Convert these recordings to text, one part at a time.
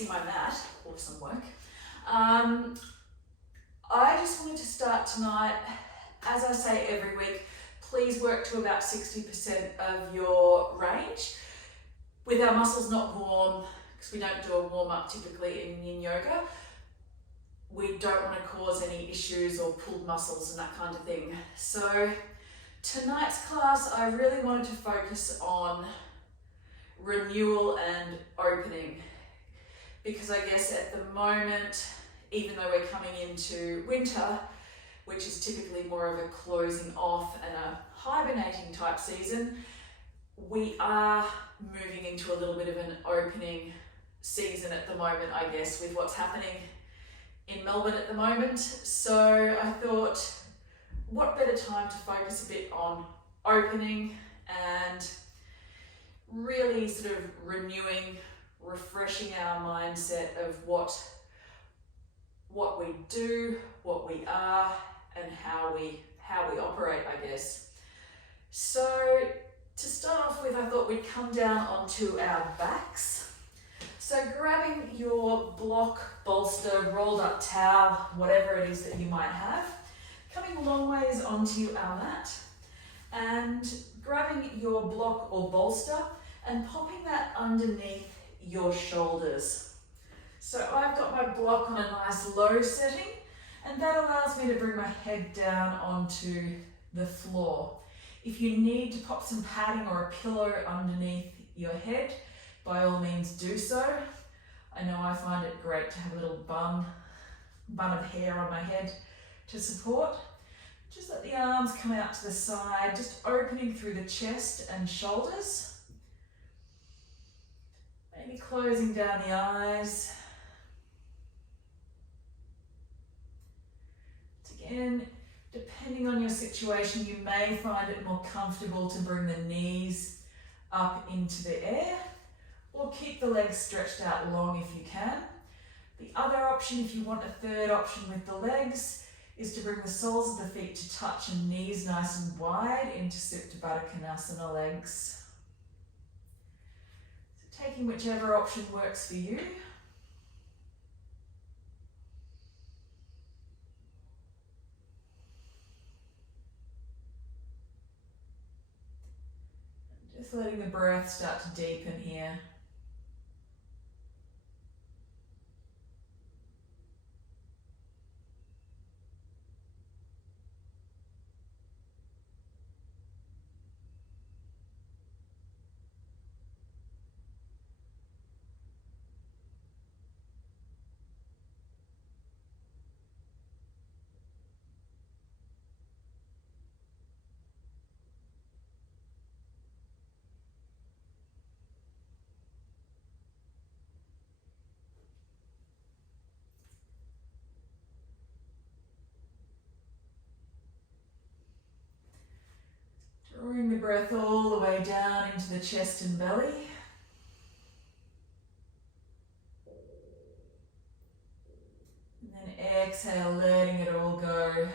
see my mat. Awesome work. I just wanted to start tonight, as I say every week, please work to about 60% of your range. With our muscles not warm, because we don't do a warm-up typically in yin yoga, we don't want to cause any issues or pulled muscles and that kind of thing. So tonight's class, I really wanted to focus on renewal and opening, because I guess at the moment, even though we're coming into winter, which is typically more of a closing off and a hibernating type season, we are moving into a little bit of an opening season at the moment, I guess, with what's happening in Melbourne at the moment. So I thought, what better time to focus a bit on opening and really sort of renewing, refreshing our mindset of what we do, what we are, and how we operate, I guess. So to start off with, I thought we'd come down onto our backs. So grabbing your block, bolster, rolled up towel, whatever it is that you might have, coming a long ways onto our mat, and grabbing your block or bolster and popping that underneath your shoulders. So I've got my block on a nice low setting, and that allows me to bring my head down onto the floor. If you need to pop some padding or a pillow underneath your head, by all means do so. I know I find it great to have a little bun of hair on my head to support. Just let the arms come out to the side, just opening through the chest and shoulders. Maybe closing down the eyes. Again, depending on your situation, you may find it more comfortable to bring the knees up into the air, or keep the legs stretched out long if you can. The other option, if you want a third option with the legs, is to bring the soles of the feet to touch and knees nice and wide into Supta Baddha Konasana legs. So taking whichever option works for you. Just letting the breath start to deepen here. Drawing the breath all the way down into the chest and belly. And then exhale, letting it all go.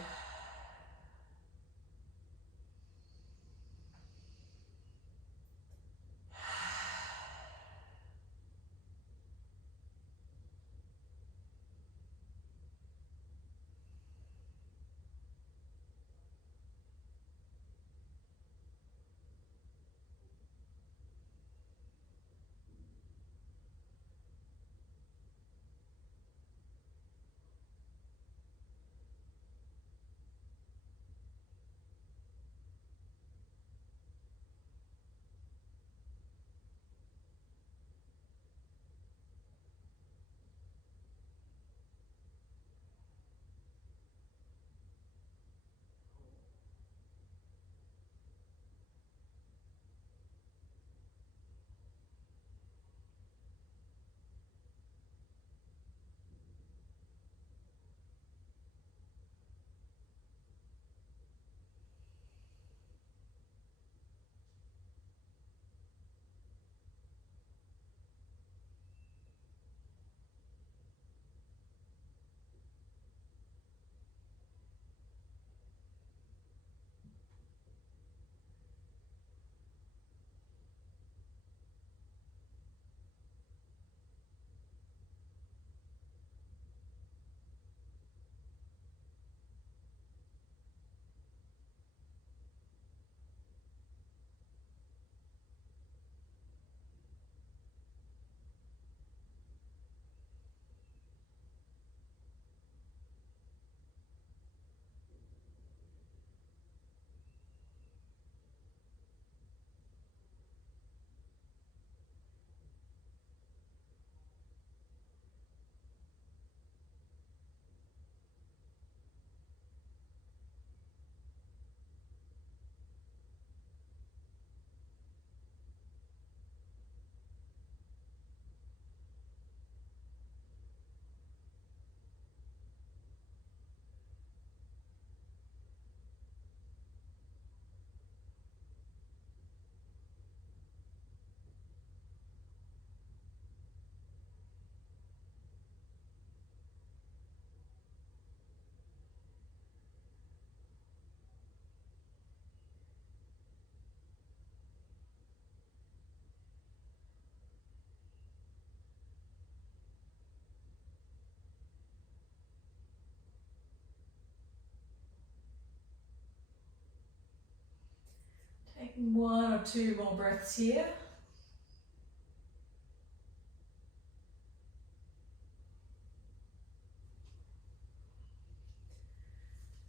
1 or 2 more breaths here.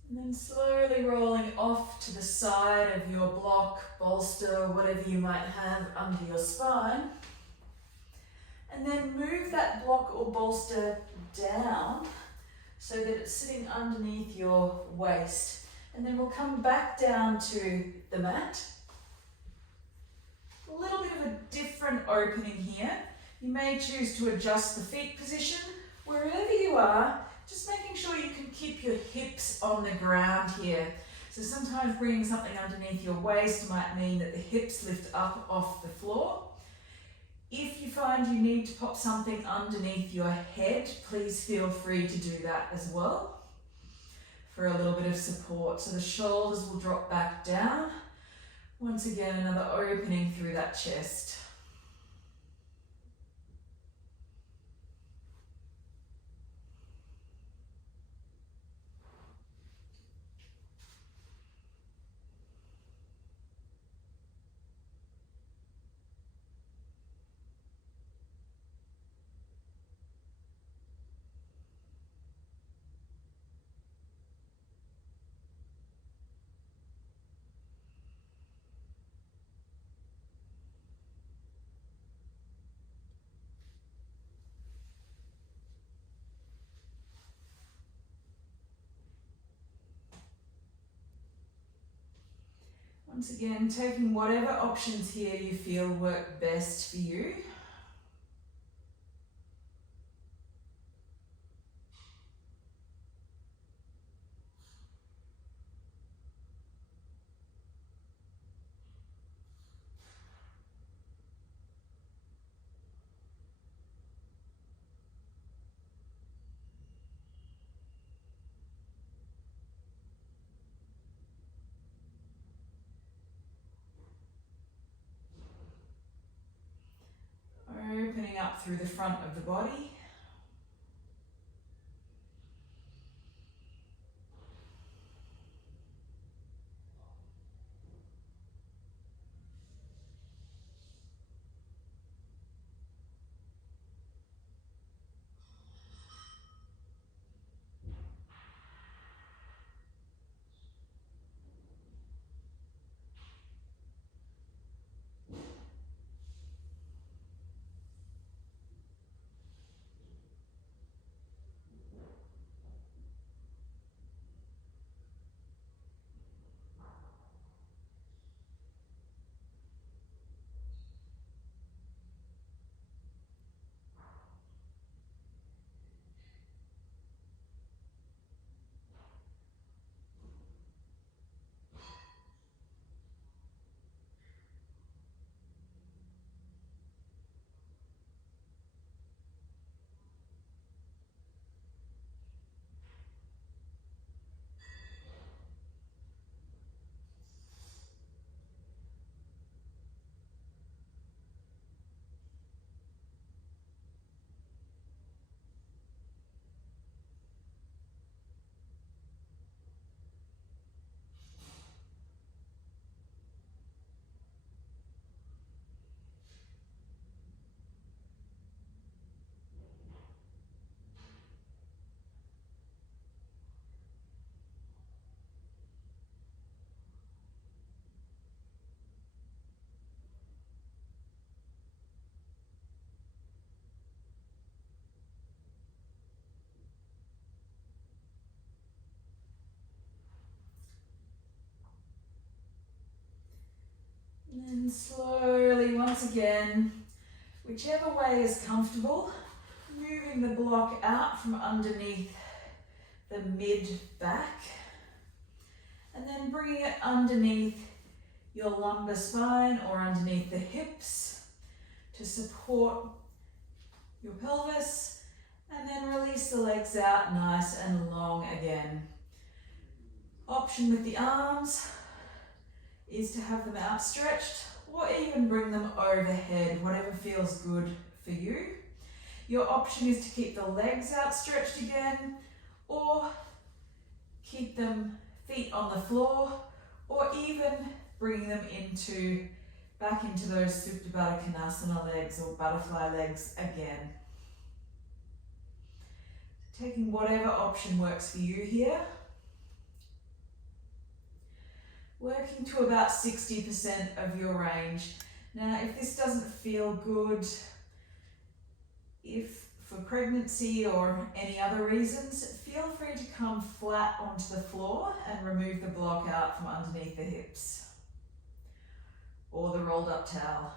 And then slowly rolling off to the side of your block, bolster, whatever you might have under your spine. And then move that block or bolster down so that it's sitting underneath your waist. And then we'll come back down to the mat. A little bit of a different opening here. You may choose to adjust the feet position. Wherever you are, just making sure you can keep your hips on the ground here. So sometimes bringing something underneath your waist might mean that the hips lift up off the floor. If you find you need to pop something underneath your head, please feel free to do that as well for a little bit of support. So the shoulders will drop back down. Once again, another opening through that chest. Once again, taking whatever options here you feel work best for you. Opening up through the front of the body. And then slowly, once again, whichever way is comfortable, moving the block out from underneath the mid-back, and then bringing it underneath your lumbar spine or underneath the hips to support your pelvis, and then release the legs out nice and long again. Option with the arms is to have them outstretched or even bring them overhead, whatever feels good for you. Your option is to keep the legs outstretched again, or keep them feet on the floor, or even bringing them back into those Supta Baddha Konasana legs or butterfly legs again. Taking whatever option works for you here. Working to about 60% of your range. Now, if this doesn't feel good, if for pregnancy or any other reasons, feel free to come flat onto the floor and remove the block out from underneath the hips or the rolled up towel.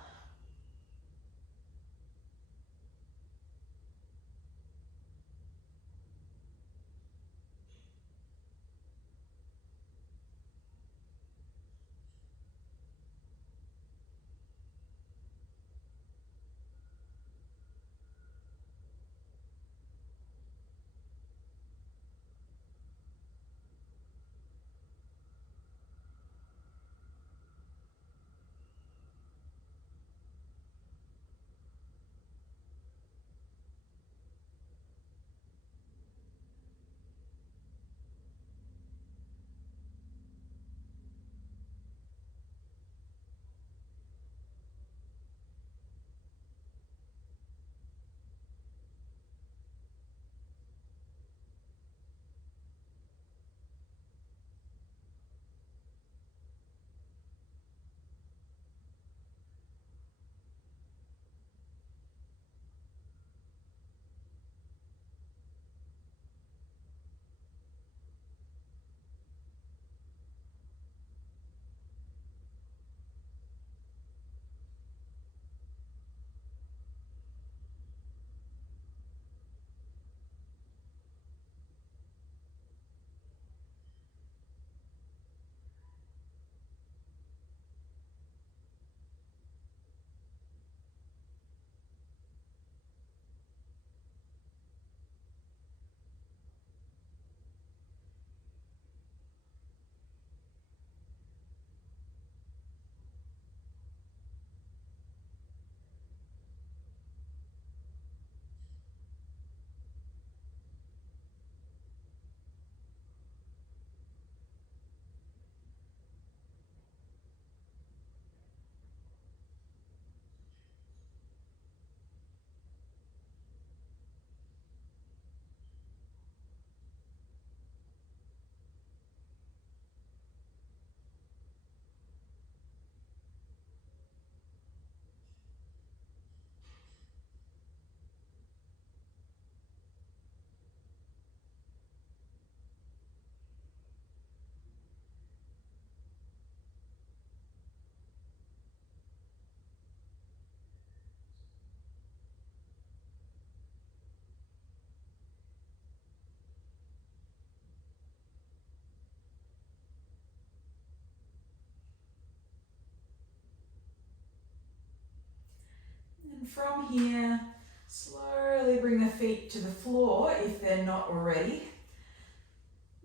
And from here, slowly bring the feet to the floor if they're not already.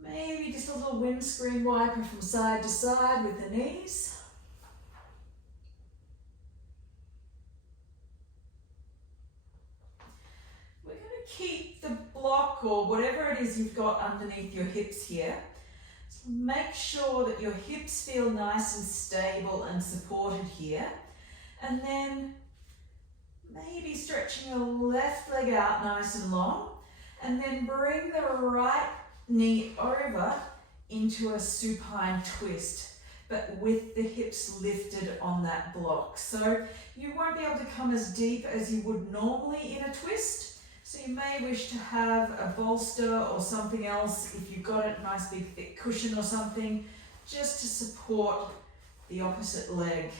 Maybe just a little windscreen wiper from side to side with the knees. We're going to keep the block or whatever it is you've got underneath your hips here. So make sure that your hips feel nice and stable and supported here. And then maybe stretching your left leg out nice and long. And then bring the right knee over into a supine twist, but with the hips lifted on that block. So you won't be able to come as deep as you would normally in a twist. So you may wish to have a bolster or something else if you've got a nice big thick cushion or something, just to support the opposite leg.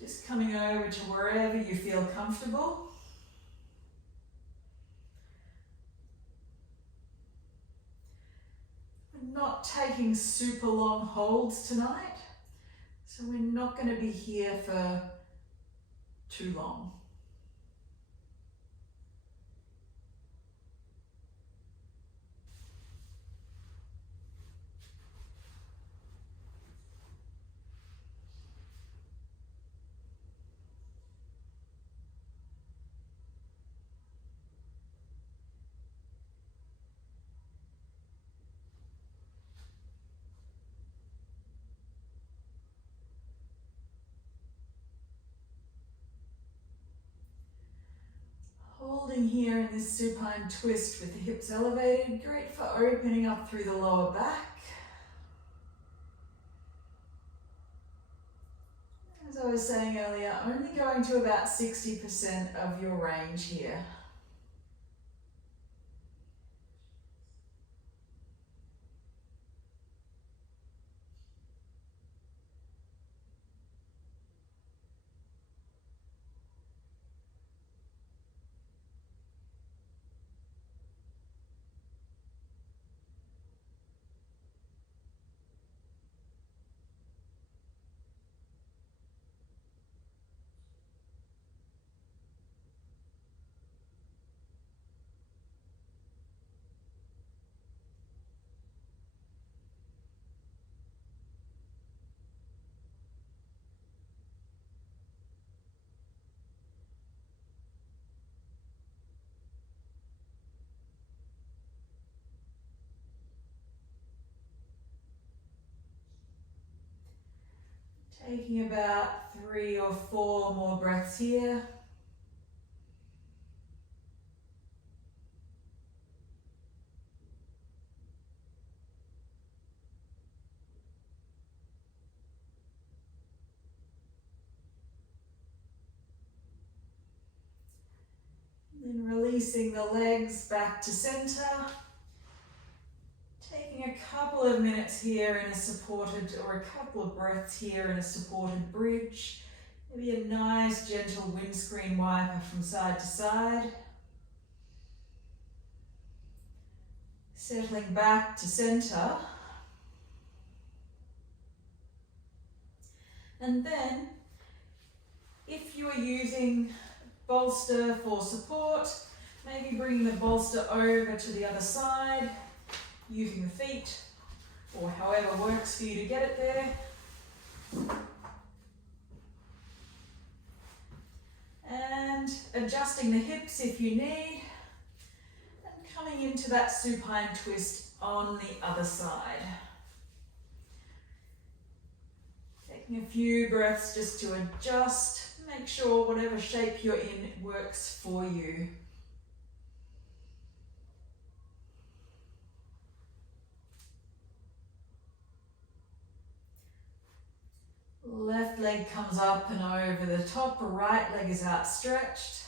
Just coming over to wherever you feel comfortable. We're not taking super long holds tonight, so we're not going to be here for too long. Settling here in this supine twist with the hips elevated, great for opening up through the lower back. As I was saying earlier, only going to about 60% of your range here. Taking about 3 or 4 more breaths here. Then releasing the legs back to center. Taking a couple of minutes here in a supported, or a couple of breaths here in a supported bridge. Maybe a nice gentle windscreen wiper from side to side. Settling back to center. And then, if you are using bolster for support, maybe bringing the bolster over to the other side, using the feet, or however works for you to get it there. And adjusting the hips if you need, and coming into that supine twist on the other side. Taking a few breaths just to adjust, make sure whatever shape you're in works for you. Left leg comes up and over the top, right leg is outstretched.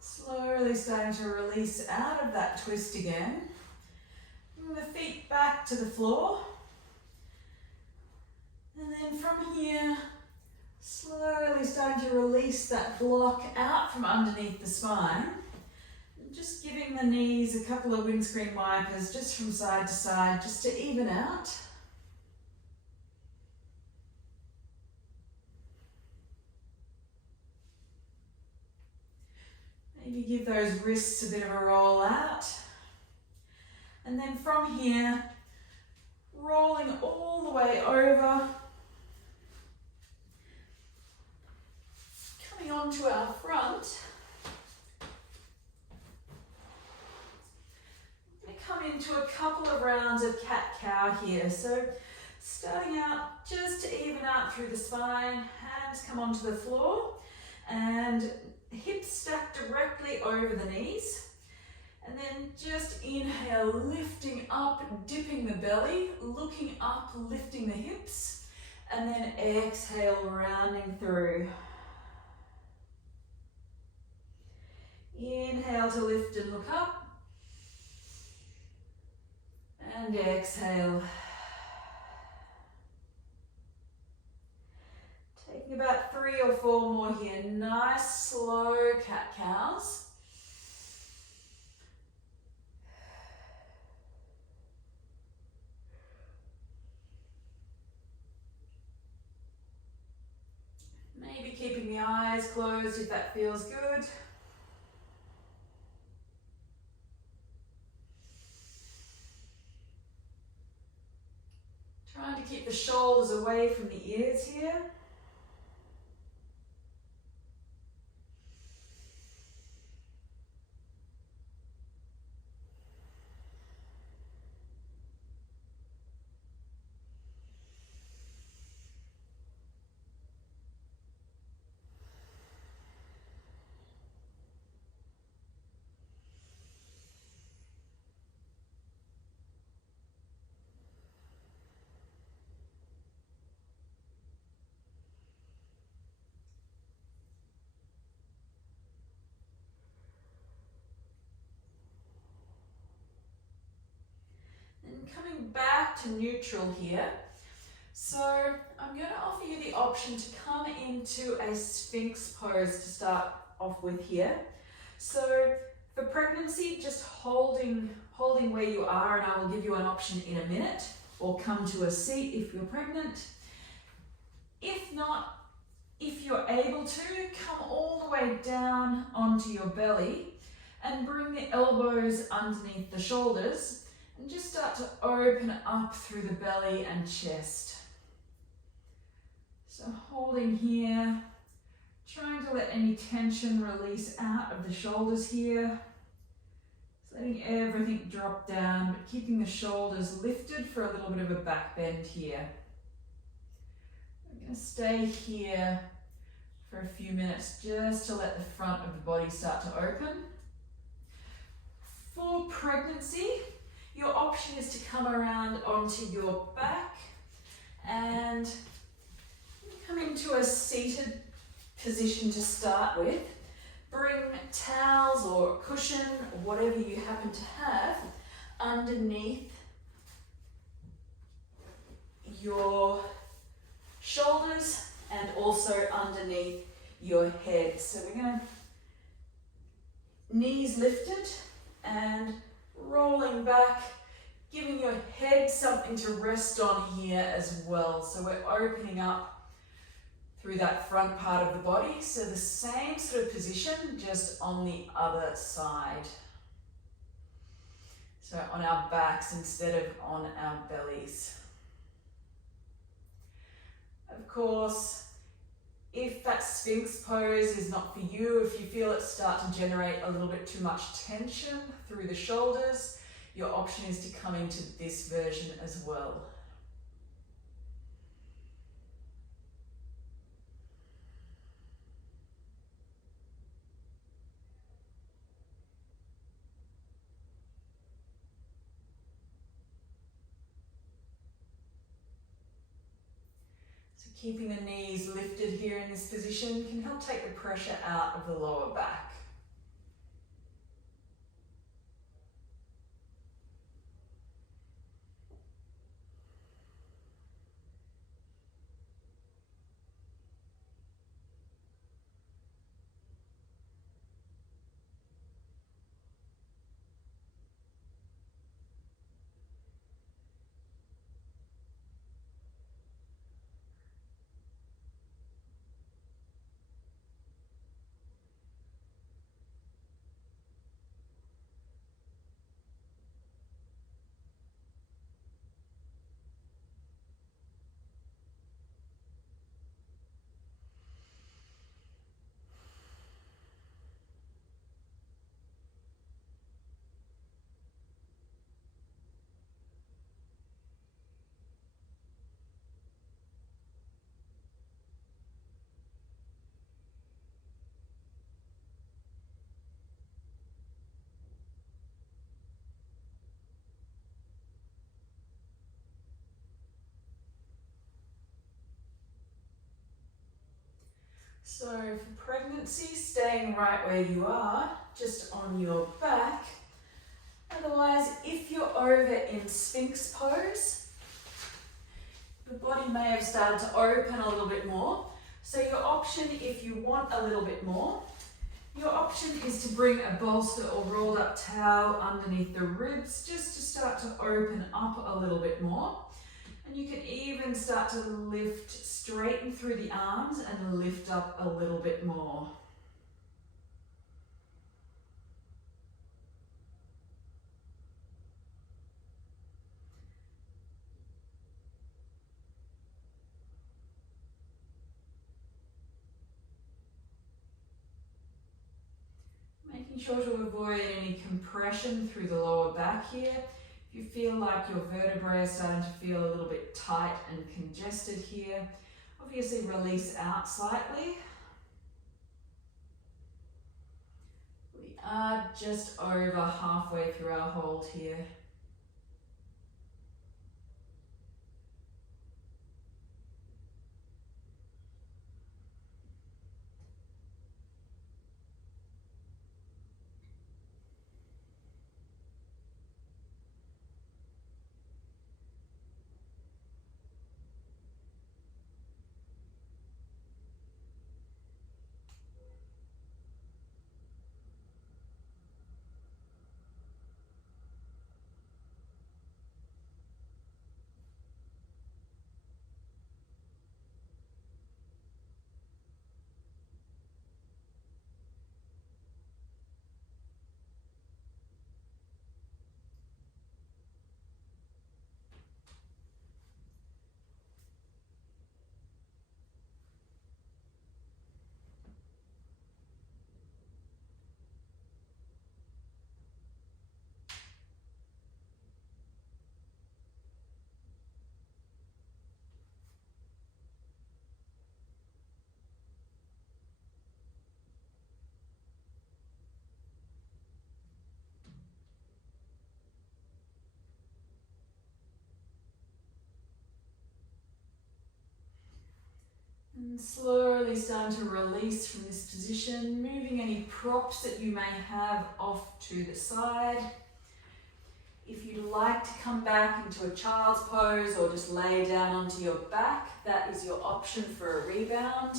Slowly starting to release out of that twist again. Bring the feet back to the floor. And then from here, slowly starting to release that block out from underneath the spine. And just giving the knees a couple of windscreen wipers just from side to side, just to even out. Maybe give those wrists a bit of a roll out. And then from here, rolling all the way over. Coming onto our front. We're going to come into a couple of rounds of cat-cow here. So starting out just to even out through the spine, hands come onto the floor and hips stacked directly over the knees. And then just inhale, lifting up, dipping the belly, looking up, lifting the hips. And then exhale, rounding through. Inhale to lift and look up. And exhale. Taking about 3 or 4 more here. Nice, slow cat-cows. Maybe keeping the eyes closed if that feels good. Trying to keep the shoulders away from the ears here. Coming back to neutral here. So I'm going to offer you the option to come into a Sphinx pose to start off with here. So for pregnancy, just holding where you are, and I will give you an option in a minute, or come to a seat if you're pregnant. If not, if you're able to, come all the way down onto your belly and bring the elbows underneath the shoulders. And just start to open up through the belly and chest. So holding here, trying to let any tension release out of the shoulders here. Just letting everything drop down, but keeping the shoulders lifted for a little bit of a back bend here. We're going to stay here for a few minutes just to let the front of the body start to open. For pregnancy, your option is to come around onto your back and come into a seated position to start with. Bring towels or cushion or whatever you happen to have underneath your shoulders and also underneath your head. So we're going to knees lifted and rolling back, giving your head something to rest on here as well. So we're opening up through that front part of the body. So the same sort of position, just on the other side. So on our backs instead of on our bellies. Of course, if that Sphinx pose is not for you, if you feel it start to generate a little bit too much tension through the shoulders, your option is to come into this version as well. Keeping the knees lifted here in this position can help take the pressure out of the lower back. So for pregnancy, staying right where you are, just on your back. Otherwise, if you're over in Sphinx pose, the body may have started to open a little bit more. So your option, if you want a little bit more, your option is to bring a bolster or rolled up towel underneath the ribs just to start to open up a little bit more. And you can even start to lift, straighten through the arms and lift up a little bit more. Making sure to avoid any compression through the lower back here. If you feel like your vertebrae are starting to feel a little bit tight and congested here, obviously release out slightly. We are just over halfway through our hold here. And slowly starting to release from this position, moving any props that you may have off to the side. If you'd like to come back into a child's pose or just lay down onto your back, that is your option for a rebound.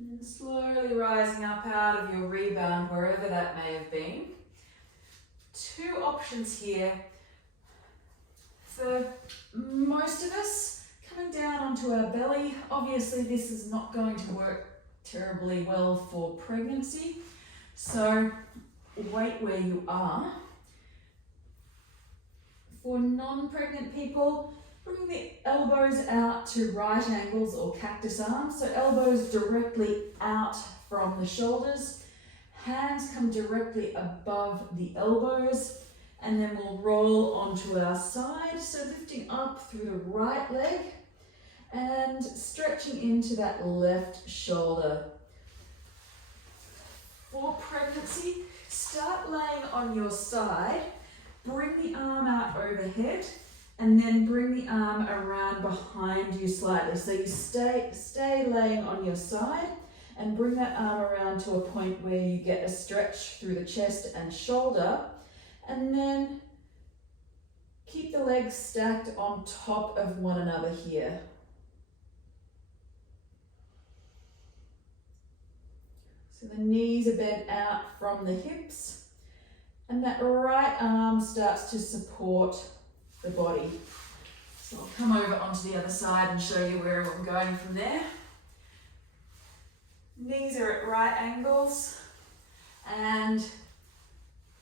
And slowly rising up out of your rebound, wherever that may have been. Two options here. For most of us, coming down onto our belly, obviously this is not going to work terribly well for pregnancy. So wait where you are. For non-pregnant people, bring the elbows out to right angles or cactus arms. So elbows directly out from the shoulders. Hands come directly above the elbows. And then we'll roll onto our side. So lifting up through the right leg and stretching into that left shoulder. For pregnancy, start laying on your side. Bring the arm out overhead. And then bring the arm around behind you slightly. So you stay laying on your side and bring that arm around to a point where you get a stretch through the chest and shoulder, and then keep the legs stacked on top of one another here. So the knees are bent out from the hips, and that right arm starts to support the body. So I'll come over onto the other side and show you where I'm going from there. Knees are at right angles and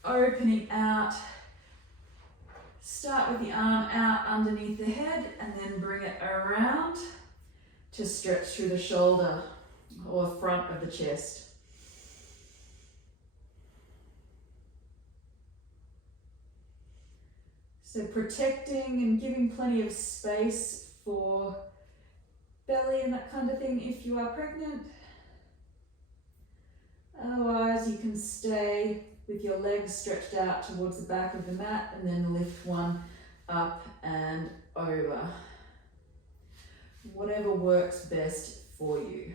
opening out. Start with the arm out underneath the head and then bring it around to stretch through the shoulder or front of the chest. So protecting and giving plenty of space for belly and that kind of thing if you are pregnant. Otherwise, you can stay with your legs stretched out towards the back of the mat and then lift one up and over. Whatever works best for you.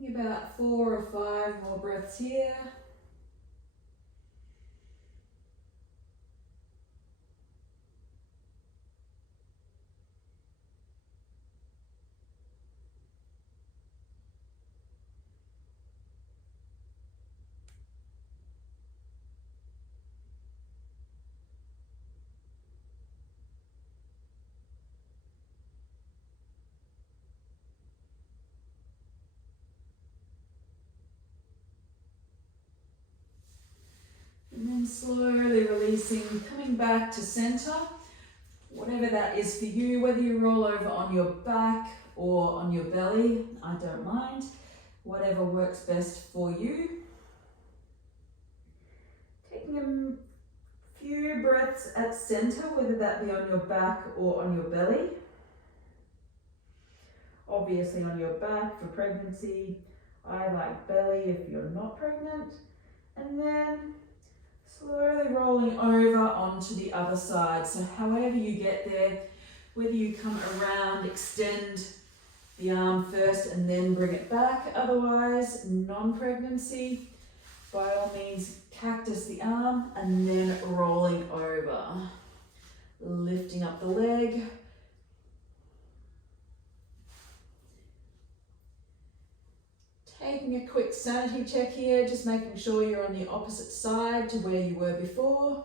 Taking about 4 or 5 more breaths here. And then slowly releasing, coming back to center, whatever that is for you, whether you roll over on your back or on your belly, I don't mind, whatever works best for you. Taking a few breaths at center, whether that be on your back or on your belly. Obviously on your back for pregnancy, I like belly if you're not pregnant. And then slowly rolling over onto the other side. So however you get there, whether you come around, extend the arm first and then bring it back. Otherwise, non-pregnancy, by all means, cactus the arm and then rolling over. Lifting up the leg. Taking a quick sanity check here, just making sure you're on the opposite side to where you were before.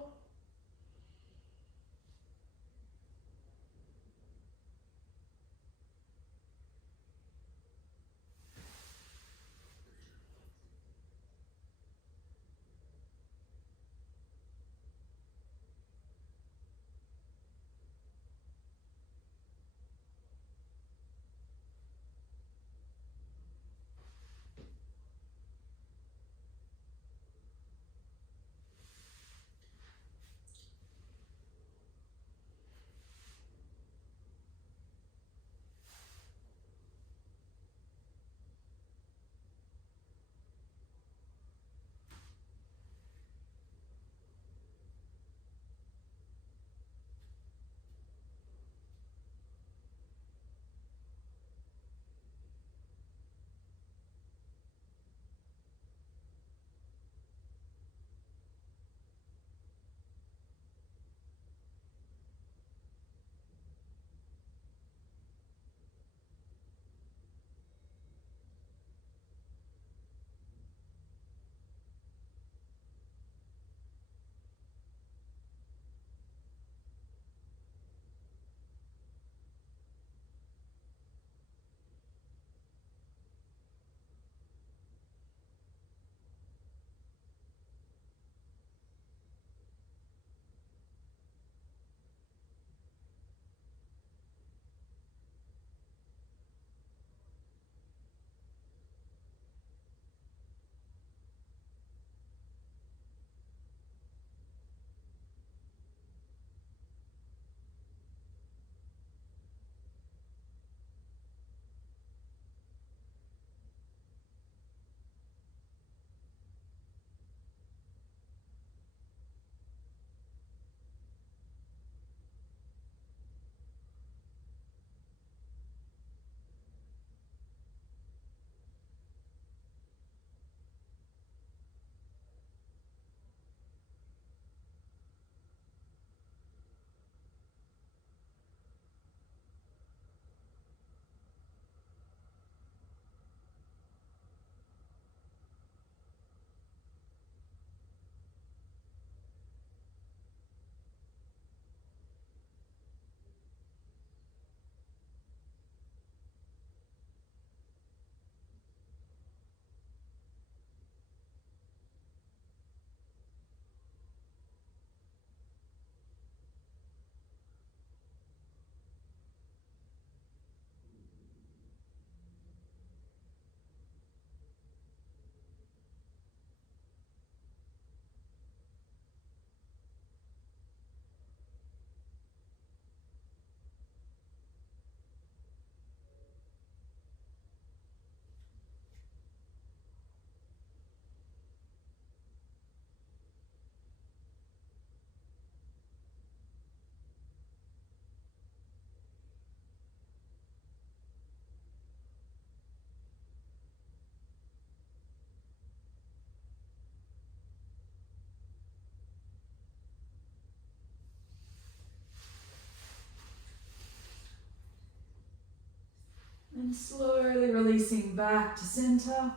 And slowly releasing back to center.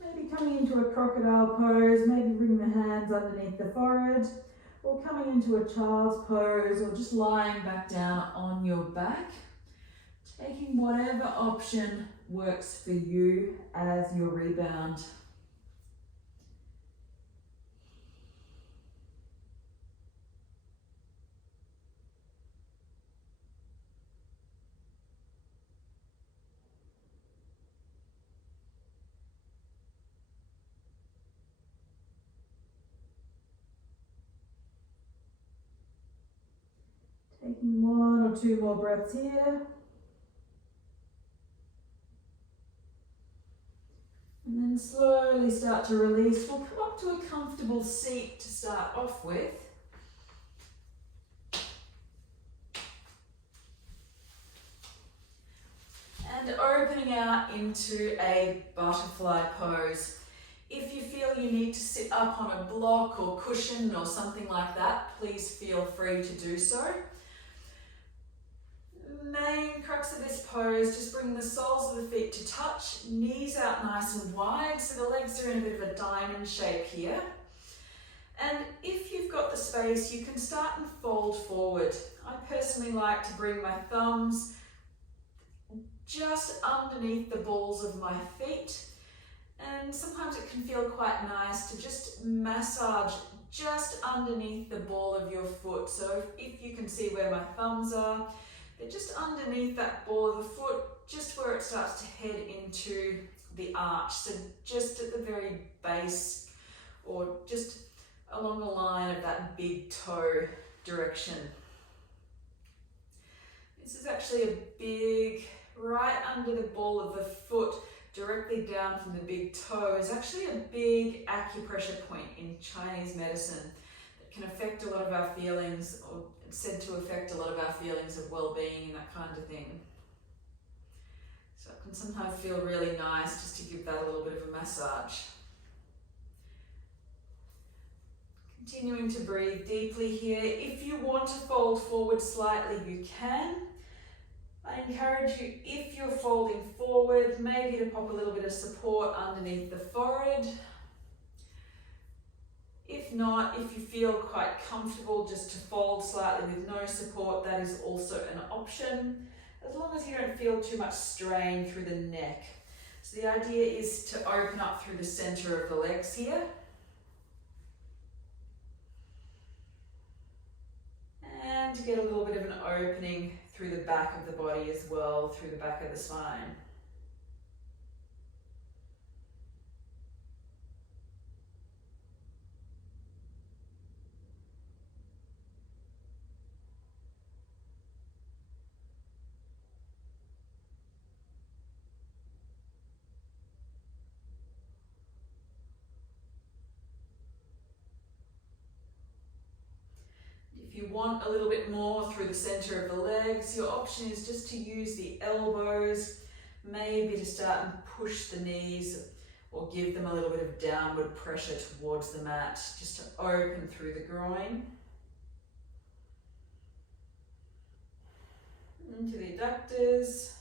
Maybe coming into a crocodile pose, maybe bring the hands underneath the forehead, or coming into a child's pose, or just lying back down on your back. Taking whatever option works for you as your rebound. Taking 1 or 2 more breaths here. And then slowly start to release. We'll come up to a comfortable seat to start off with. And opening out into a butterfly pose. If you feel you need to sit up on a block or cushion or something like that, please feel free to do so. Main crux of this pose, just bring the soles of the feet to touch, knees out nice and wide, so the legs are in a bit of a diamond shape here. And if you've got the space, you can start and fold forward. I personally like to bring my thumbs just underneath the balls of my feet, and sometimes it can feel quite nice to just massage just underneath the ball of your foot. So if you can see where my thumbs are, they're just underneath that ball of the foot, just where it starts to head into the arch. So just at the very base, or just along the line of that big toe direction. This is actually a big, right under the ball of the foot, directly down from the big toe, is actually a big acupressure point in Chinese medicine that can affect a lot of our feelings, or it's said to affect a lot of our feelings of well-being and that kind of thing. So it can sometimes feel really nice just to give that a little bit of a massage. Continuing to breathe deeply here. If you want to fold forward slightly, you can. I encourage you, if you're folding forward, maybe to pop a little bit of support underneath the forehead. If not, if you feel quite comfortable just to fold slightly with no support, that is also an option, as long as you don't feel too much strain through the neck. So the idea is to open up through the center of the legs here. And to get a little bit of an opening through the back of the body as well, through the back of the spine. If you want a little bit more through the center of the legs, your option is just to use the elbows, maybe to start and push the knees or give them a little bit of downward pressure towards the mat, just to open through the groin. Into the adductors.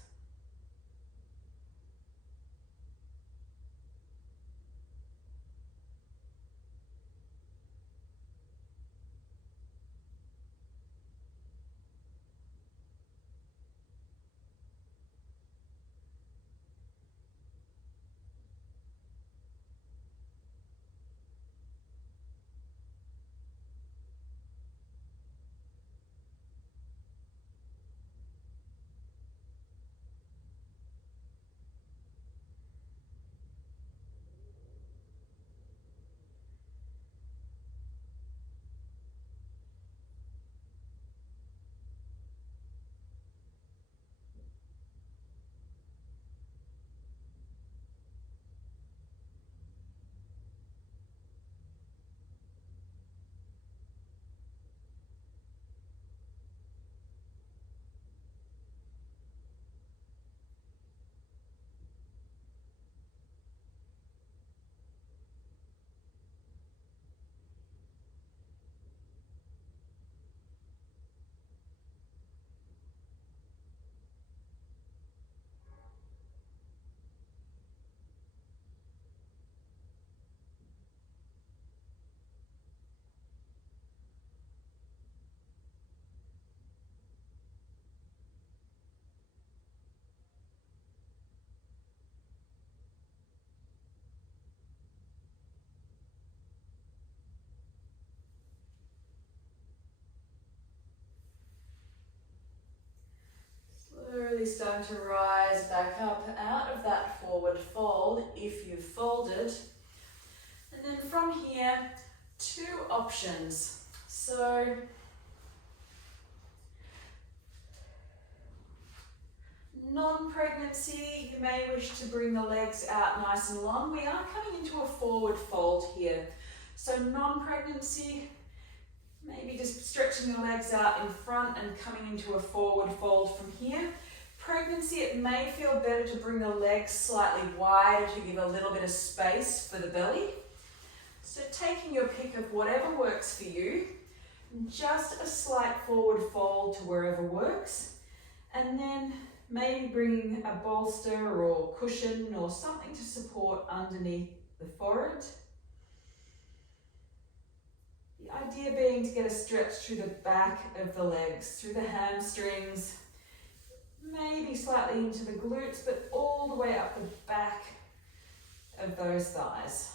Slowly starting to rise back up out of that forward fold if you've folded. And then from here, two options. So Non-pregnancy, you may wish to bring the legs out nice and long. We are coming into a forward fold here. So non-pregnancy, maybe just stretching your legs out in front and coming into a forward fold from here. Pregnancy, it may feel better to bring the legs slightly wider to give a little bit of space for the belly. So taking your pick of whatever works for you, just a slight forward fold to wherever works, and then maybe bringing a bolster or cushion or something to support underneath the forehead. The idea being to get a stretch through the back of the legs, through the hamstrings, maybe slightly into the glutes, but all the way up the back of those thighs.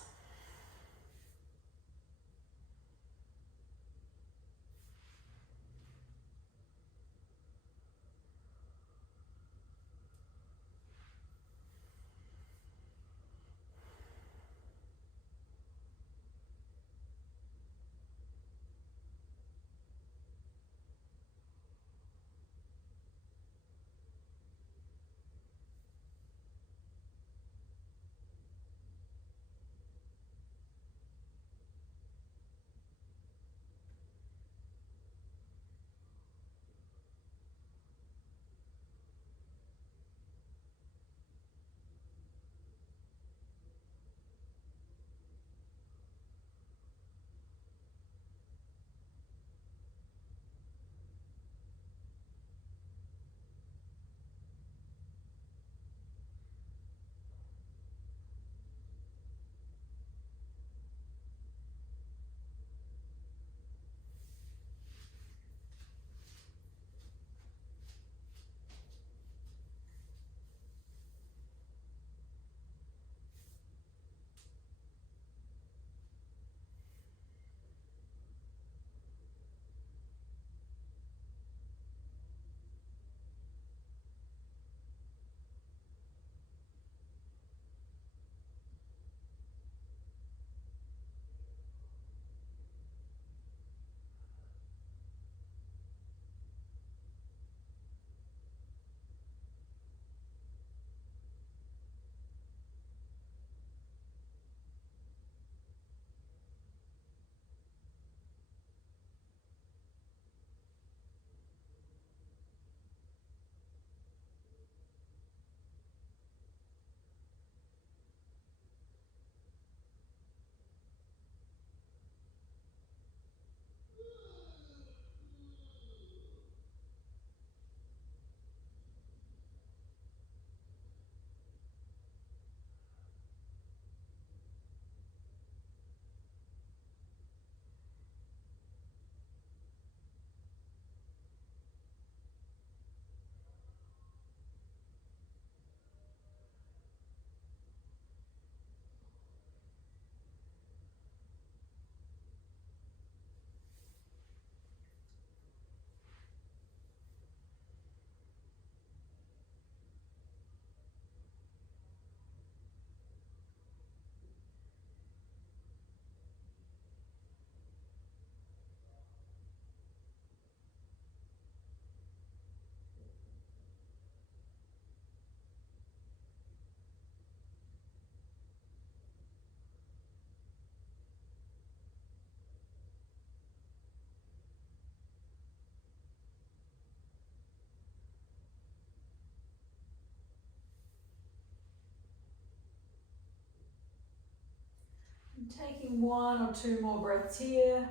And taking one or two more breaths here.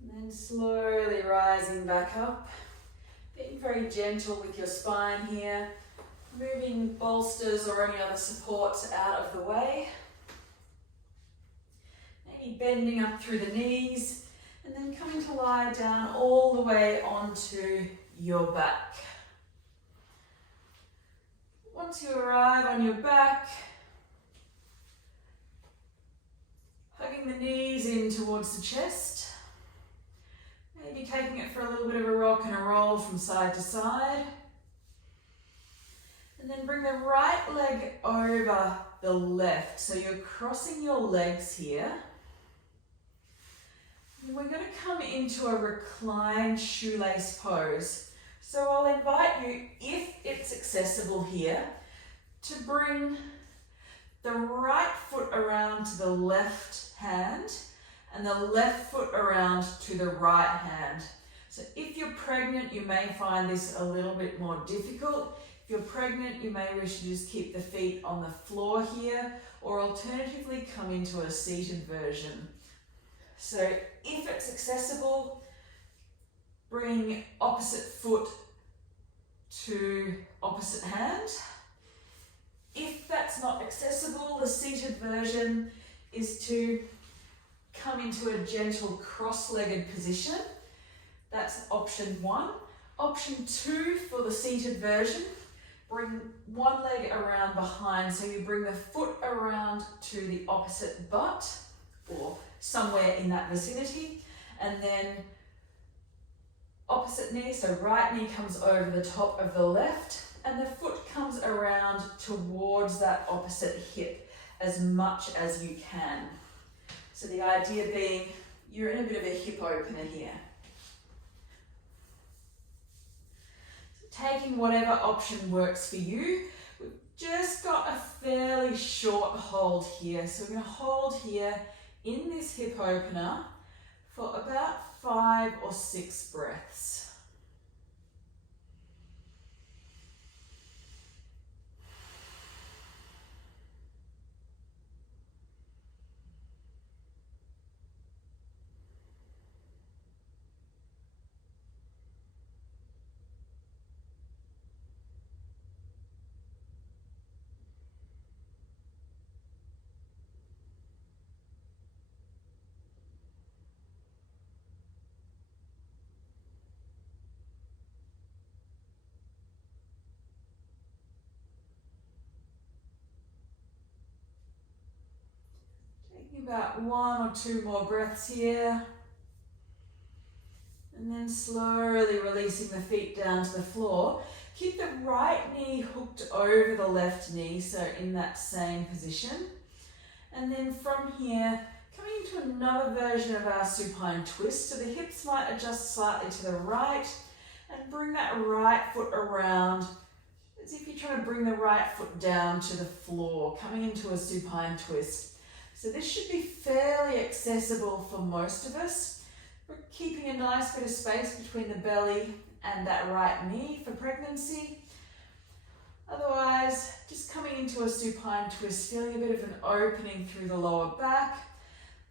And then slowly rising back up. Being very gentle with your spine here. Moving bolsters or any other supports out of the way. Maybe bending up through the knees. And then coming to lie down all the way onto your back. Once you arrive on your back, hugging the knees in towards the chest. Maybe taking it for a little bit of a rock and a roll from side to side. And then bring the right leg over the left. So you're crossing your legs here. And we're going to come into a reclined shoelace pose. So I'll invite you, if it's accessible here, to bring the right foot around to the left hand and the left foot around to the right hand. So if you're pregnant, you may find this a little bit more difficult. If you're pregnant, you may wish to just keep the feet on the floor here, or alternatively come into a seated version. So if it's accessible, bring opposite foot to opposite hand. If that's not accessible, the seated version is to come into a gentle cross-legged position. That's option 1. Option 2 for the seated version, bring one leg around behind, so you bring the foot around to the opposite butt or somewhere in that vicinity, and then opposite knee, so right knee comes over the top of the left, and the foot comes around towards that opposite hip as much as you can. So the idea being you're in a bit of a hip opener here. So taking whatever option works for you. We've just got a fairly short hold here. So we're going to hold here in this hip opener for about 5 or 6 breaths. About 1 or 2 more breaths here, and then slowly releasing the feet down to the floor. Keep the right knee hooked over the left knee, so in that same position. And then from here, coming into another version of our supine twist, so the hips might adjust slightly to the right, and bring that right foot around as if you're trying to bring the right foot down to the floor, coming into a supine twist. So this should be fairly accessible for most of us. We're keeping a nice bit of space between the belly and that right knee for pregnancy. Otherwise, just coming into a supine twist, feeling a bit of an opening through the lower back.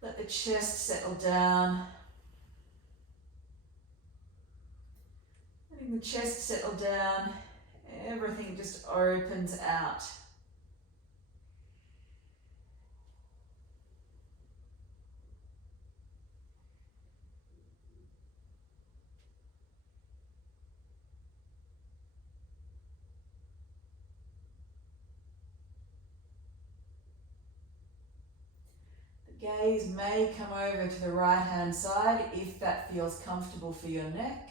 Let the chest settle down. Letting the chest settle down, everything just opens out. Gaze may come over to the right hand side if that feels comfortable for your neck.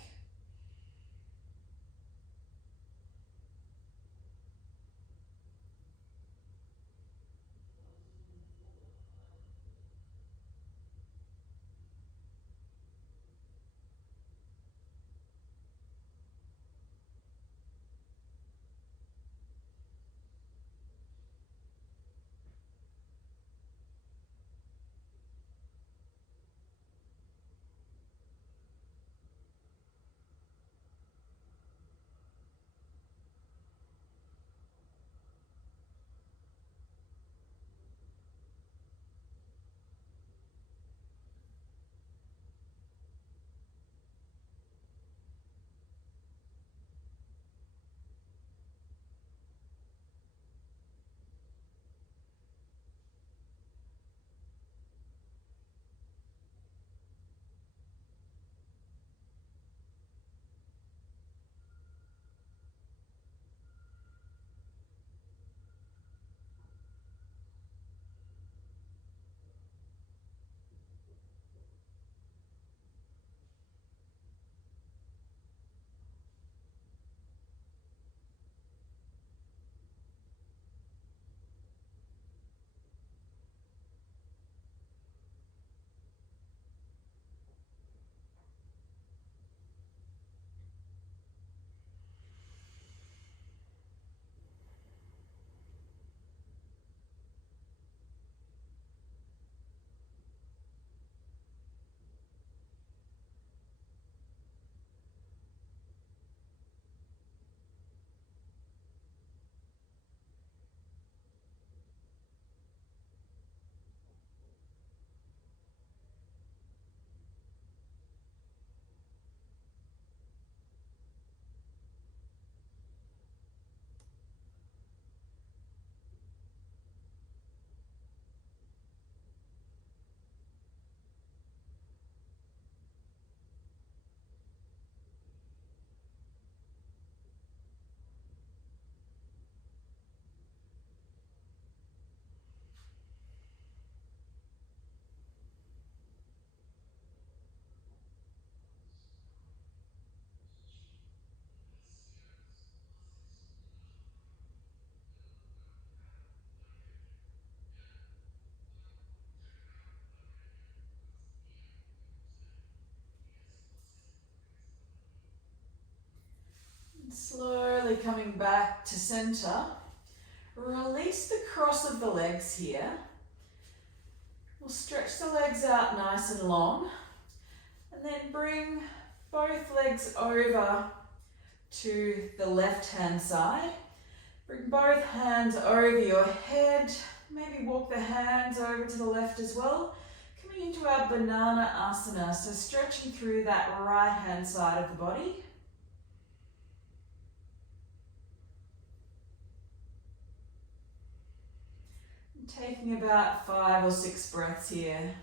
Slowly coming back to center. Release the cross of the legs here. We'll stretch the legs out nice and long. And then bring both legs over to the left-hand side. Bring both hands over your head. Maybe walk the hands over to the left as well. Coming into our banana asana, so stretching through that right-hand side of the body. Taking about 5 or 6 breaths here.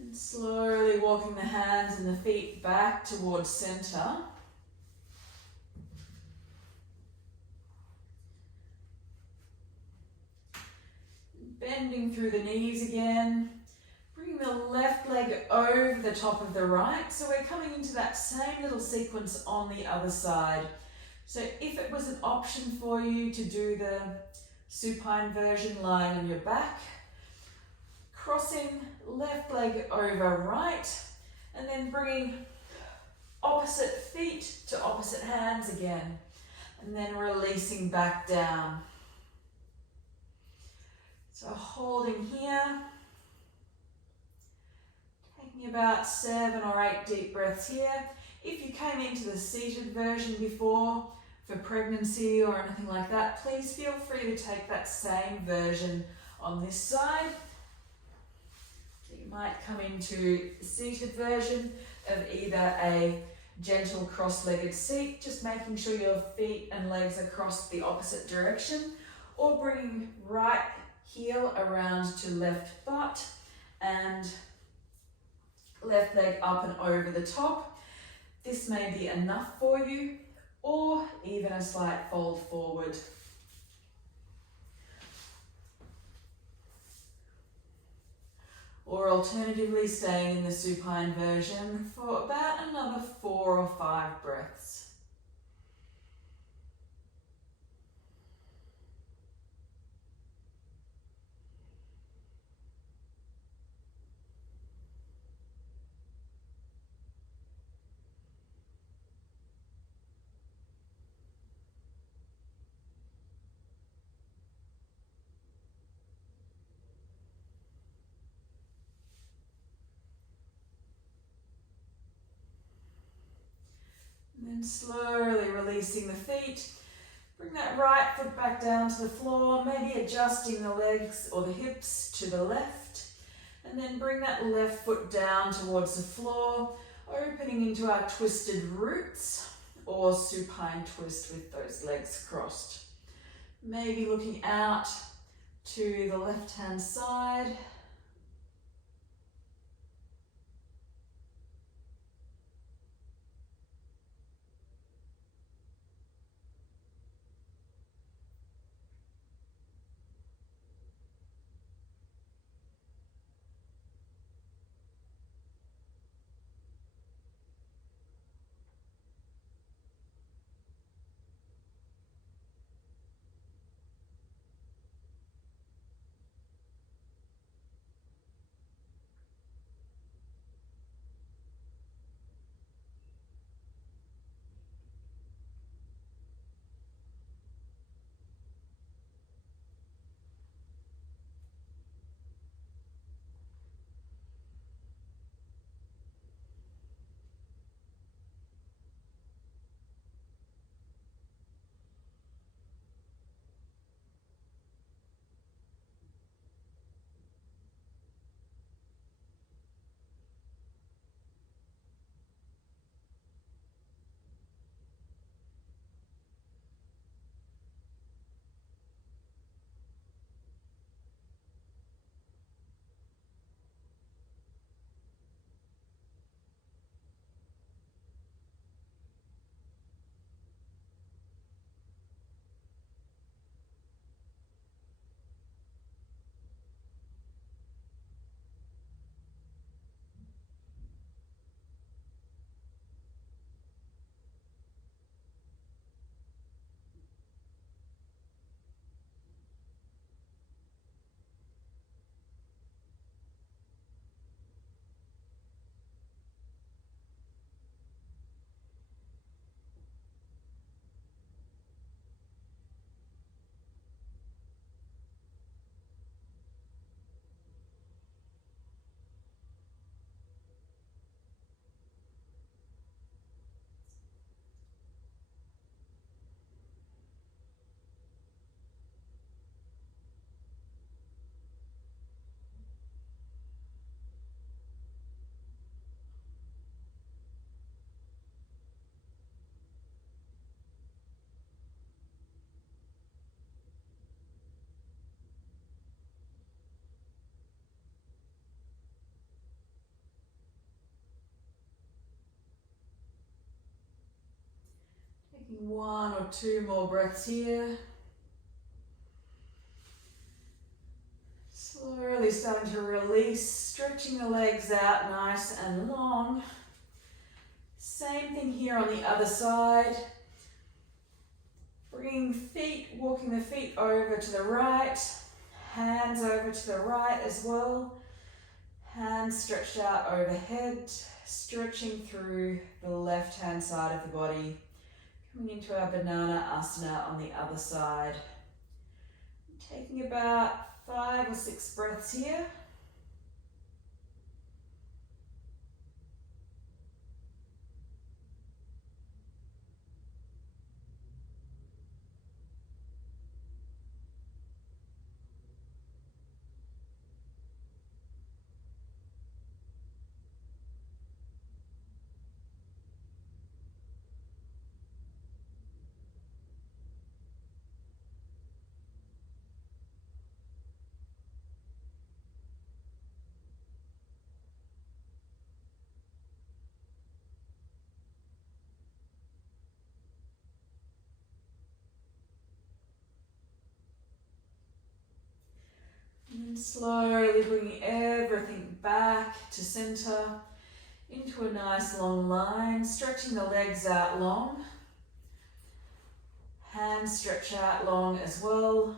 And slowly walking the hands and the feet back towards center. Bending through the knees again. Bring the left leg over the top of the right. So we're coming into that same little sequence on the other side. So if it was an option for you to do the supine version lying on your back, crossing left leg over right, and then bringing opposite feet to opposite hands again, and then releasing back down. So holding here, taking about 7 or 8 deep breaths here. If you came into the seated version before for pregnancy or anything like that, please feel free to take that same version on this side. So you might come into the seated version of either a gentle cross-legged seat, just making sure your feet and legs are crossed the opposite direction, or bringing right heel around to left butt and left leg up and over the top. This may be enough for you, or even a slight fold forward. Or alternatively, staying in the supine version for about another 4 or 5 breaths. And then slowly releasing the feet. Bring that right foot back down to the floor, maybe adjusting the legs or the hips to the left. And then bring that left foot down towards the floor, opening into our twisted roots or supine twist with those legs crossed. Maybe looking out to the left-hand side. Taking 1 or 2 more breaths here. Slowly starting to release, stretching the legs out nice and long. Same thing here on the other side. Walking the feet over to the right, hands over to the right as well. Hands stretched out overhead, stretching through the left-hand side of the body. Coming into our banana asana on the other side. Taking about 5 or 6 breaths here. And slowly bringing everything back to center, into a nice long line, stretching the legs out long. Hands stretch out long as well.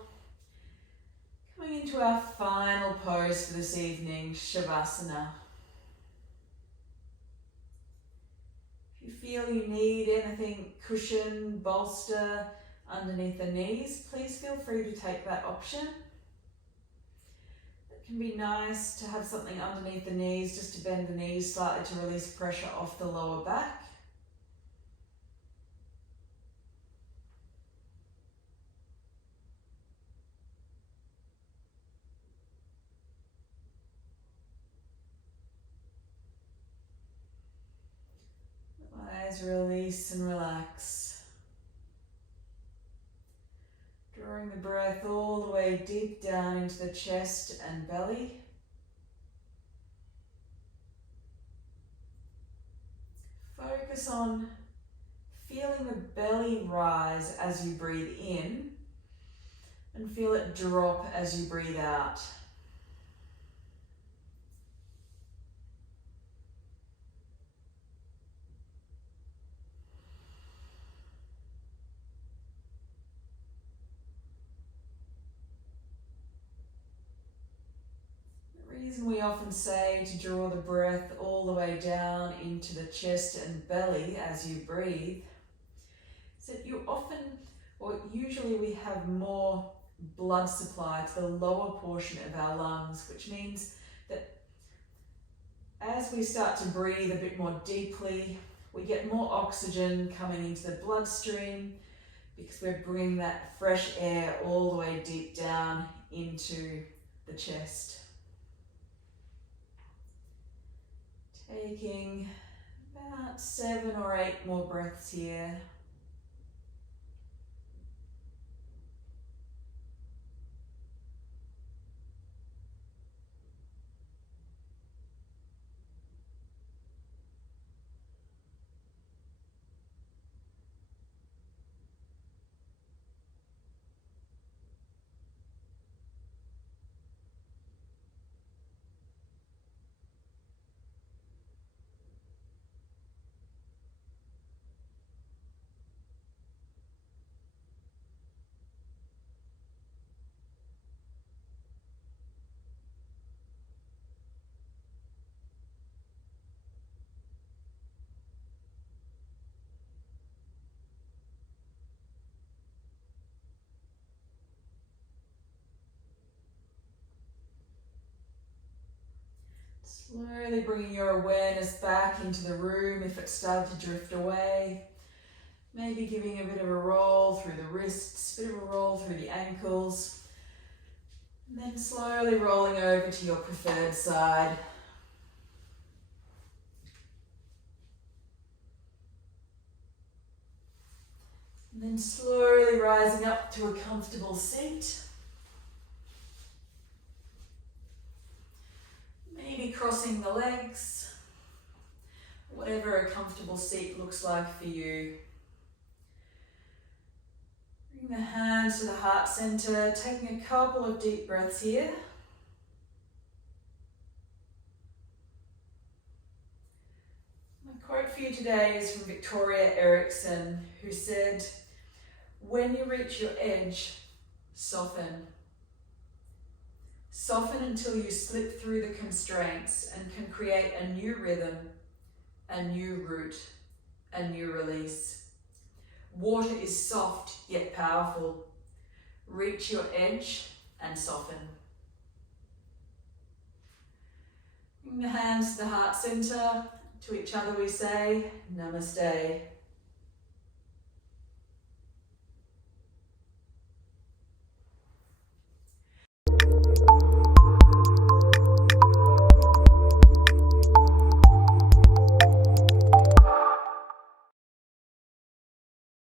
Coming into our final pose for this evening, Shavasana. If you feel you need anything, cushion, bolster underneath the knees, please feel free to take that option. It can be nice to have something underneath the knees, just to bend the knees slightly to release pressure off the lower back. Eyes release and relax. Drawing the breath all the way deep down into the chest and belly. Focus on feeling the belly rise as you breathe in and feel it drop as you breathe out. The reason we often say to draw the breath all the way down into the chest and belly as you breathe is that usually we have more blood supply to the lower portion of our lungs, which means that as we start to breathe a bit more deeply, we get more oxygen coming into the bloodstream because we're bringing that fresh air all the way deep down into the chest. Taking about 7 or 8 more breaths here. Slowly bringing your awareness back into the room if it started to drift away. Maybe giving a bit of a roll through the wrists, a bit of a roll through the ankles. And then slowly rolling over to your preferred side. And then slowly rising up to a comfortable seat. Maybe crossing the legs, whatever a comfortable seat looks like for you. Bring the hands to the heart center, taking a couple of deep breaths here. My quote for you today is from Victoria Erickson, who said, "When you reach your edge, soften. Soften until you slip through the constraints and can create a new rhythm, a new route, a new release. Water is soft yet powerful. Reach your edge and soften." Bring the hands to the heart center. To each other we say, Namaste.